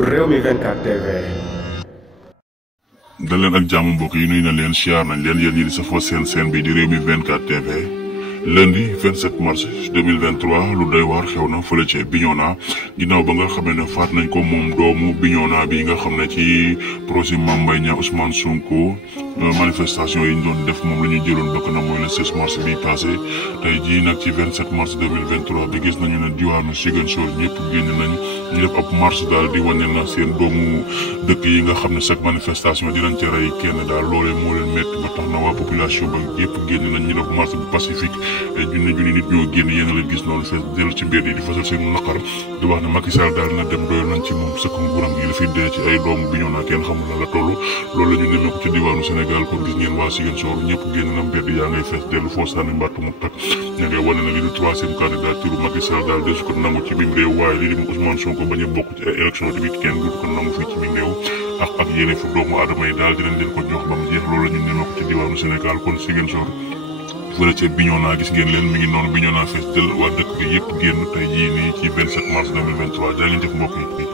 Rewmi 24 TV. dal leen ak jàmm mbokk yi nuyu na leen siyaar nañ leen yéen ñi di safoo seen bi di Rewmi 24 TV. lundi 27 mars 2023 lu doy waar xew na fële ca Bignona ginnaaw ba nga xam ne faat nañ ko moom doomu Bignona bi nga xam ne ci procès Mame Mbaye Niang Ousmane Sonko manifestation yi ñu doon def moom la ñu jëloon bëgg na mooy le 16 mars bi passé tey jii nag ci 27 mars 2023 bi gis nañu ne diwaanu Ziguinchor ñëpp génn nañ ñu def ab marche daal di wane na seen doomu dëkk yi nga xam ne chaque manifestation dinañ ci rey kenn daal loolee moo leen métti ba tax na waa population ba yëpp génn nañ ñu def marche bu pacifique junni nit ñoo génn yéen a leen gis noonu fees dellu ci mbedd yi di fasal seen naqar di wax ne Macky Sall daal na dem doyal nañ ci moom sëkk nguuram gi la fi dee ci ay doomu Bignona kenn xamul la toll loolu la ñu nemee ko ci diwaanu Sénégal kon gis ngeen waa Ziguinchor ñëpp génn na mbedd yaa ngay fees dellu foo sànni mbàttu mu tak ña ngay wane na li di troisième candidature Macky Sall daal desu ko nangu ci mim réew waaye li di Ousmane Sonko bañ a bokk ci ay élection tamit kenn du ko nangu fii ci mim réew ak yéene fu doomu aadama yi daal dinañ leen ko jox ba mu jeex loolu la ñu nemee ko ci diwaanu Sénégal kon Ziguinchor fële ca Bignona gis ngeen leen mi ngi noonu Bignona fees del waa dëkk bi yëpp génn tey jii nii ci 27 mars 2023 jaa ngeen jëf mbokk yi